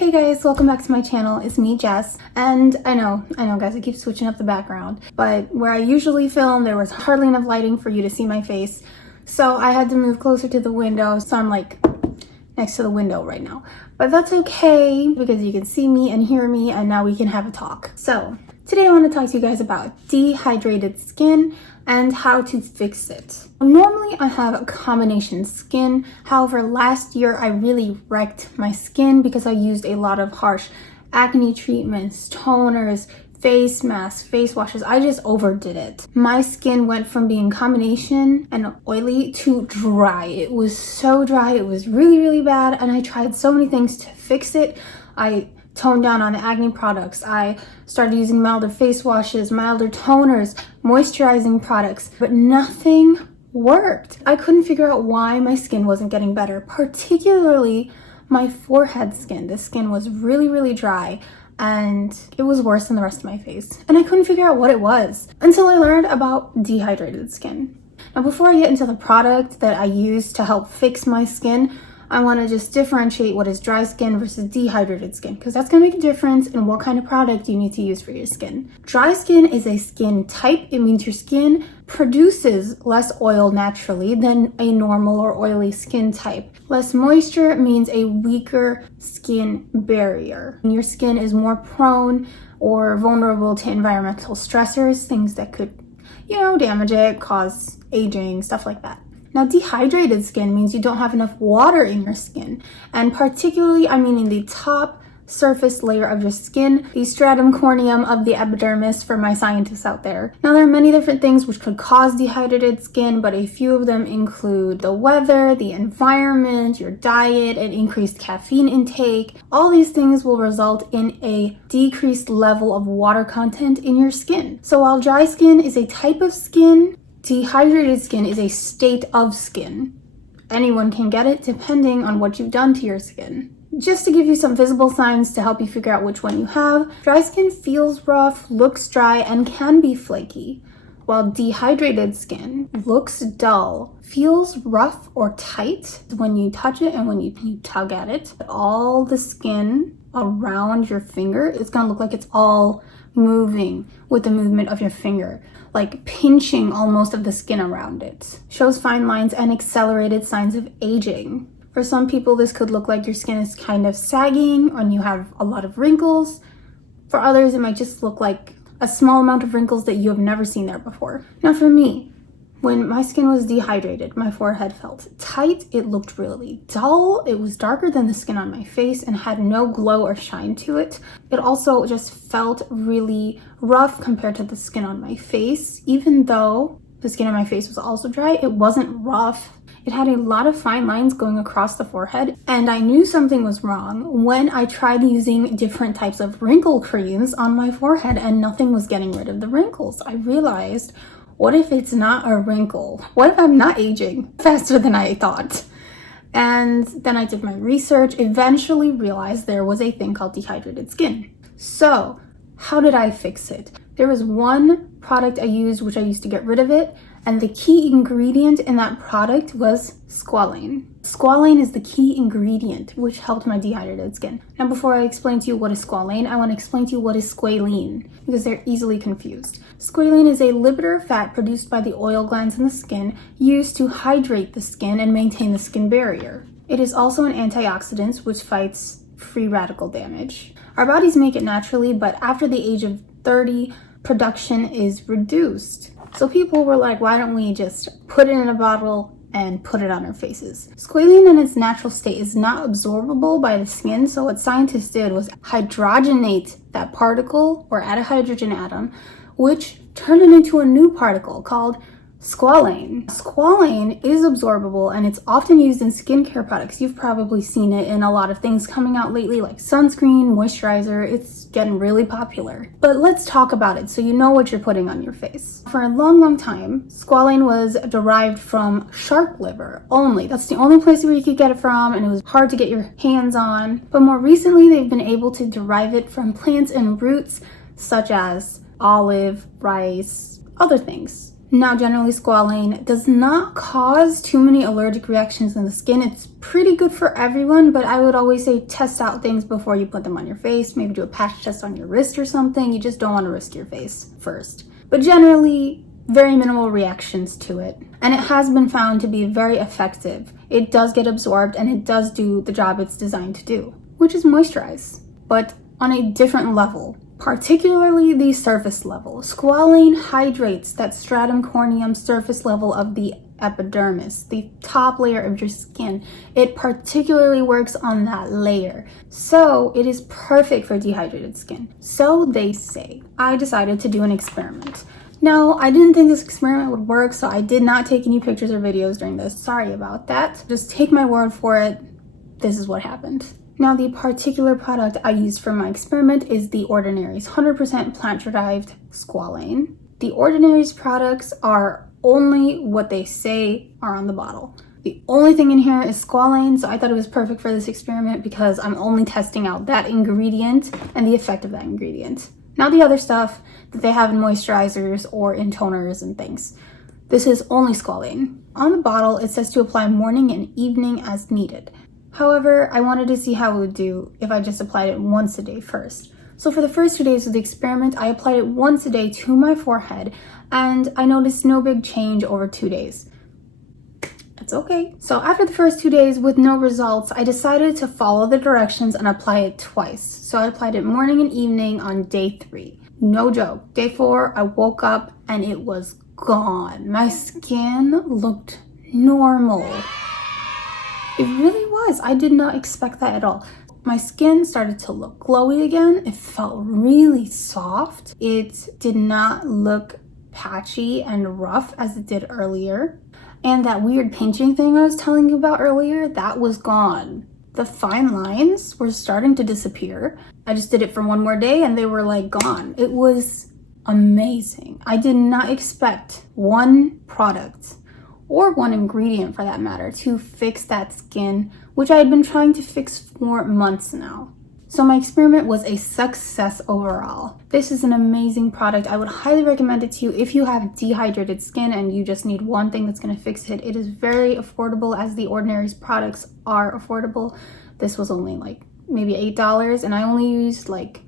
Hey guys, welcome back to my channel. It's me, Jess, and I know guys, I keep switching up the background, but where I usually film, there was hardly enough lighting for you to see my face, so I had to move closer to the window, so I'm like next to the window right now. But that's okay, because you can see me and hear me, and now we can have a talk. So today I want to talk to you guys about dehydrated skin and how to fix it. Normally I have a combination skin, however last year I really wrecked my skin because I used a lot of harsh acne treatments, toners, face masks, face washes. I just overdid it. My skin went from being combination and oily to dry. It was so dry, it was really bad, and I tried so many things to fix it. I toned down on the acne products. I started using milder face washes, milder toners, moisturizing products, but nothing worked. I couldn't figure out why my skin wasn't getting better, particularly my forehead skin. The skin was really dry and it was worse than the rest of my face. And I couldn't figure out what it was until I learned about dehydrated skin. Now, before I get into the product that I use to help fix my skin, I want to just differentiate what is dry skin versus dehydrated skin, because that's going to make a difference in what kind of product you need to use for your skin. Dry skin is a skin type. It means your skin produces less oil naturally than a normal or oily skin type. Less moisture means a weaker skin barrier. Your skin is more prone or vulnerable to environmental stressors, things that could, damage it, cause aging, stuff like that. Now, dehydrated skin means you don't have enough water in your skin, and particularly, I mean in the top surface layer of your skin, the stratum corneum of the epidermis for my scientists out there. Now, there are many different things which could cause dehydrated skin, but a few of them include the weather, the environment, your diet, and increased caffeine intake. All these things will result in a decreased level of water content in your skin. So while dry skin is a type of skin, dehydrated skin is a state of skin. Anyone can get it depending on what you've done to your skin. Just to give you some visible signs to help you figure out which one you have, dry skin feels rough, looks dry, and can be flaky, while dehydrated skin looks dull, feels rough or tight when you touch it and when you tug at it. All the skin around your finger is going to look like it's all moving with the movement of your finger, like pinching almost of the skin around it. Shows fine lines and accelerated signs of aging. For some people, this could look like your skin is kind of sagging and you have a lot of wrinkles. For others, it might just look like a small amount of wrinkles that you have never seen there before. Now for me, when my skin was dehydrated, my forehead felt tight, it looked really dull, it was darker than the skin on my face and had no glow or shine to it. It also just felt really rough compared to the skin on my face. Even though the skin on my face was also dry, it wasn't rough. It had a lot of fine lines going across the forehead, and I knew something was wrong when I tried using different types of wrinkle creams on my forehead and nothing was getting rid of the wrinkles. I realized, what if it's not a wrinkle? What if I'm not aging faster than I thought? And then I did my research, eventually realized there was a thing called dehydrated skin. So how did I fix it? There was one product I used which I used to get rid of it, and the key ingredient in that product was squalane. Squalane is the key ingredient which helped my dehydrated skin. Now, before I explain to you what is squalane, I want to explain to you what is squalene, because they're easily confused. Squalene is a lipid fat produced by the oil glands in the skin, used to hydrate the skin and maintain the skin barrier. It is also an antioxidant which fights free radical damage. Our bodies make it naturally, but after the age of 30, production is reduced. So people were like, why don't we just put it in a bottle and put it on our faces? Squalene in its natural state is not absorbable by the skin, so what scientists did was hydrogenate that particle or add a hydrogen atom, which turned it into a new particle called squalane. Squalane is absorbable and it's often used in skincare products. You've probably seen it in a lot of things coming out lately, like sunscreen, moisturizer. It's getting really popular. But let's talk about it so you know what you're putting on your face. For a long time, squalane was derived from shark liver only. That's the only place where you could get it from, and it was hard to get your hands on. But more recently, they've been able to derive it from plants and roots such as olive, rice, other things. Now, generally, squalane does not cause too many allergic reactions in the skin. It's pretty good for everyone, but I would always say test out things before you put them on your face. Maybe do a patch test on your wrist or something. You just don't want to risk your face first. But generally, very minimal reactions to it. And it has been found to be very effective. It does get absorbed and it does do the job it's designed to do, which is moisturize, but on a different level. Particularly the surface level. Squalane hydrates that stratum corneum surface level of the epidermis, the top layer of your skin. It particularly works on that layer. So it is perfect for dehydrated skin. So they say. I decided to do an experiment. Now, I didn't think this experiment would work, so I did not take any pictures or videos during this. Sorry about that. Just take my word for it. This is what happened. Now, the particular product I used for my experiment is The Ordinary's 100% plant-derived squalane. The Ordinary's products are only what they say are on the bottle. The only thing in here is squalane, so I thought it was perfect for this experiment because I'm only testing out that ingredient and the effect of that ingredient. Not the other stuff that they have in moisturizers or in toners and things. This is only squalane. On the bottle, it says to apply morning and evening as needed. However, I wanted to see how it would do if I just applied it once a day first. So for the first 2 days of the experiment, I applied it once a day to my forehead, and I noticed no big change over 2 days. It's okay. So after the first 2 days with no results, I decided to follow the directions and apply it twice. So I applied it morning and evening on day 3. No joke. Day 4, I woke up and it was gone. My skin looked normal. It really was. I did not expect that at all. My skin started to look glowy again. It felt really soft. It did not look patchy and rough as it did earlier. And that weird pinching thing I was telling you about earlier, that was gone. The fine lines were starting to disappear. I just did it for one more day and they were like gone. It was amazing. I did not expect one product or one ingredient for that matter to fix that skin, which I had been trying to fix for months now. So my experiment was a success overall. This is an amazing product. I would highly recommend it to you if you have dehydrated skin and you just need one thing that's gonna fix it. It is very affordable, as The Ordinary's products are affordable. This was only like maybe $8 and I only used like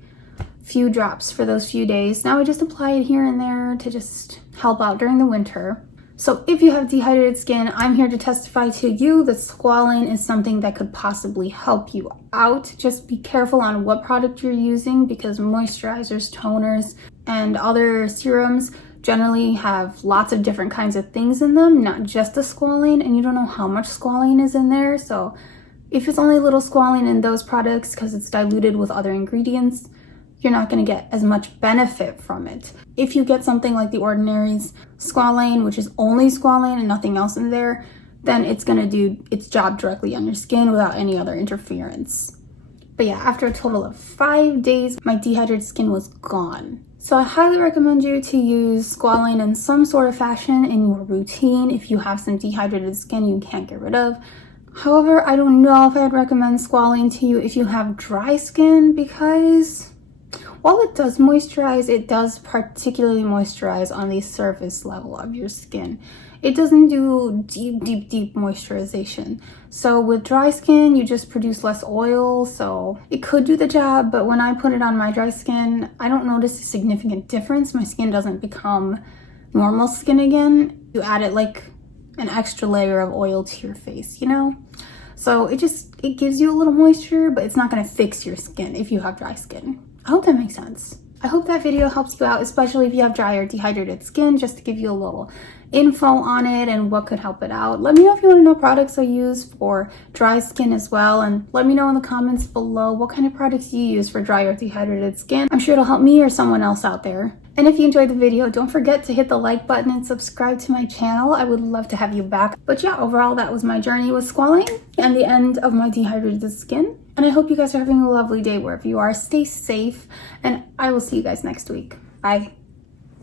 few drops for those few days. Now I just apply it here and there to just help out during the winter. So if you have dehydrated skin, I'm here to testify to you that squalane is something that could possibly help you out. Just be careful on what product you're using because moisturizers, toners, and other serums generally have lots of different kinds of things in them, not just the squalane, and you don't know how much squalane is in there. So if it's only a little squalane in those products because it's diluted with other ingredients, you're not going to get as much benefit from it. If you get something like The Ordinary's squalane, which is only squalane and nothing else in there, then it's going to do its job directly on your skin without any other interference. But yeah, after a total of 5 days, my dehydrated skin was gone. So I highly recommend you to use squalane in some sort of fashion in your routine if you have some dehydrated skin you can't get rid of. However, I don't know if I'd recommend squalane to you if you have dry skin because while it does moisturize, it does particularly moisturize on the surface level of your skin. It doesn't do deep moisturization. So with dry skin, you just produce less oil, so it could do the job, but when I put it on my dry skin, I don't notice a significant difference. My skin doesn't become normal skin again. You add it like an extra layer of oil to your face, you know? So it gives you a little moisture, but it's not gonna fix your skin if you have dry skin. I hope that makes sense. I hope that video helps you out, especially if you have dry or dehydrated skin, just to give you a little info on it and what could help it out. Let me know if you want to know products I use for dry skin as well, and let me know in the comments below what kind of products you use for dry or dehydrated skin. I'm sure it'll help me or someone else out there. And if you enjoyed the video, don't forget to hit the like button and subscribe to my channel. I would love to have you back. But yeah, overall, that was my journey with squalane and the end of my dehydrated skin. And I hope you guys are having a lovely day wherever you are. Stay safe, and I will see you guys next week. Bye.